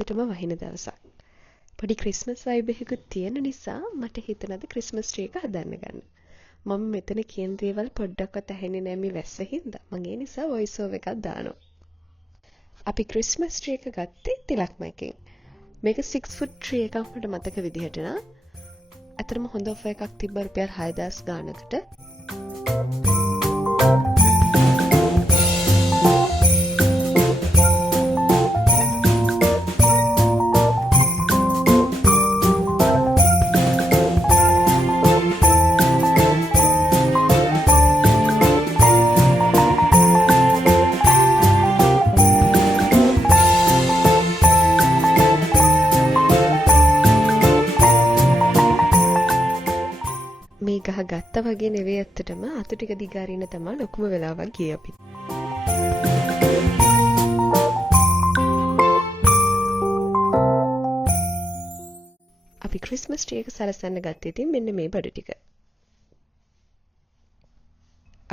ඇත්තටම වහින දවසක්. පොඩි ක්‍රිස්මස් වයිබ් එකකුත් තියෙන නිසා මට හිතුණාද ක්‍රිස්මස් ට්‍රී එක හදන්න ගන්න. මම මෙතන කියන දේවල් පොඩ්ඩක්වත් ඇහෙන්නේ නැහැ මේ වැස්ස හින්දා. මම ඒ නිසා වොයිස් ඕවර් එකක් දානවා. අපි ක්‍රිස්මස් ට්‍රී එක ගත්තේ තිලක්මකින්. මේක 6 ෆුට් ට්‍රී එකක් මට මතක විදිහට නා. අතරම හොඳ ඔෆර් එකක් තිබ්බ රුපියල් 6000 ගානකට. මේ ගහ ගත්තා වගේ නෙවෙයි ඇත්තටම අතු ටික දිගාරින්න තමයි ලොකුම වෙලාවක් ගියේ අපි. අපි ක්‍රිස්මස් ට්‍රී එක සලසන්න ගත්තේ ඉතින් මෙන්න මේ බඩු ටික.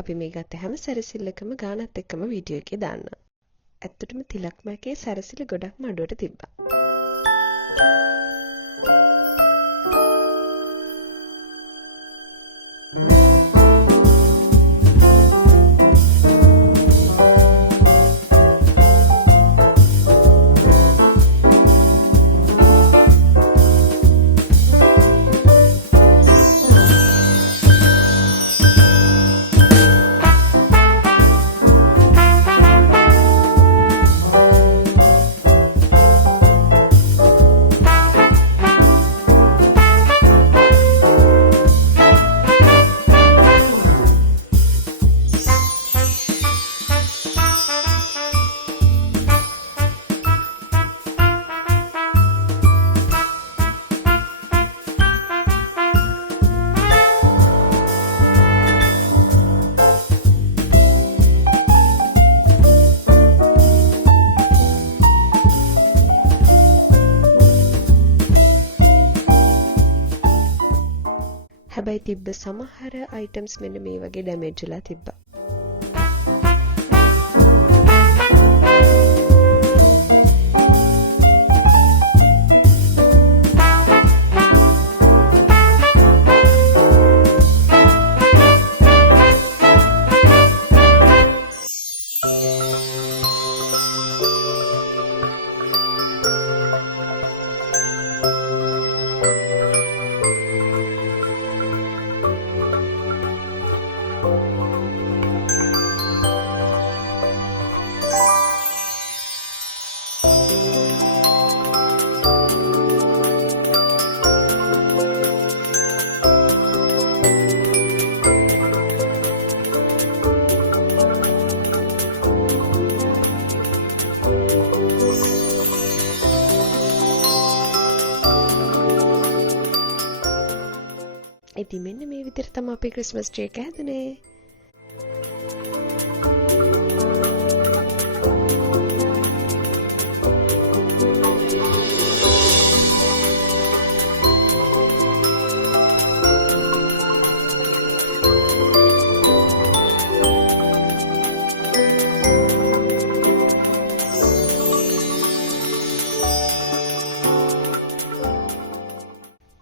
අපි මේ ගත්ත හැම සැරසිල්ලකම ගානත් එක්කම වීඩියෝ එකේ දාන්න. ඇත්තටම තිලක්මකේ සැරසිල්ල ගොඩක්ම අඩුවට තිබ්බා. හැබැයි තිබ්බ සමහර අයිටම්ස් මෙන්න මේ වගේ ඩැමේජ් වෙලා තිබ්බා. ඉතින් මෙන්න මේ විදිහට තමයි අපේ ක්‍රිස්මස් ට්‍රී එක හැදුනේ.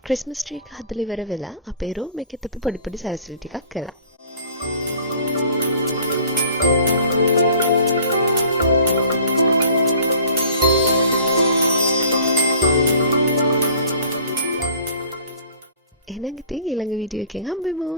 ක්‍රිස්මස් ට්‍රී එක හදලා ඉවර වෙලා අපේ රූම් එකෙත් අපි පොඩි පොඩි සැරසිලි ටිකක් කළා. එහෙනම් ඉතින් ඊළඟ වීඩියෝ එකෙන් හම්බෙමු.